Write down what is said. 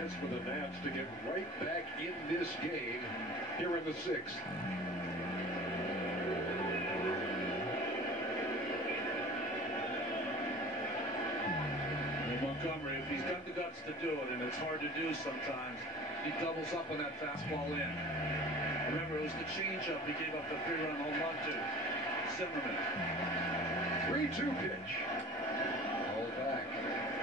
chance for the Nats to get right back in this game here in the sixth. Montgomery, if he's got the guts to do it, and it's hard to do sometimes, he doubles up on that fastball in. Remember, it was the changeup he gave up the 3-run home run to Zimmerman. 3-2 pitch. All back.